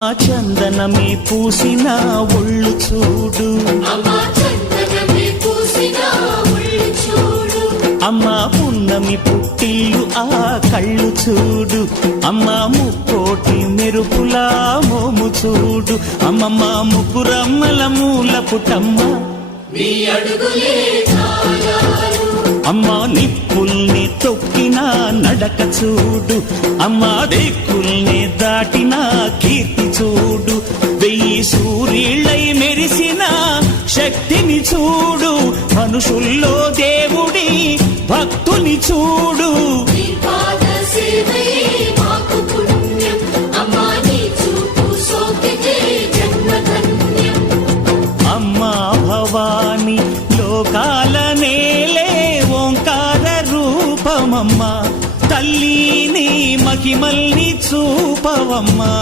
ఆ చందనమే పూసిన ఒళ్ళు చూడు, అమ్మా పున్నమి పుట్టిల్లు ఆ కళ్ళు చూడు, అమ్మా ముక్కోటి మెరుపులా మోము చూడు, అమ్మమ్మ ముగ్గురమ్మల మూల పుటమ్మ అమ్మా నిప్పుల్ని తొక్కిన నడక చూడు, అమ్మా దిక్కుల్ని దాటిన కీర్తి చూడు, వెయ్యి సూర్యుళ్ళై మెరిసిన శక్తిని చూడు, మనుషుల్లో దేవుడి భక్తుని చూడు. అమ్మా భవాని లోకాల నేలే ఓంకార రూపమమ్మా, తల్లిని మహిమల్ని చూపవమ్మా.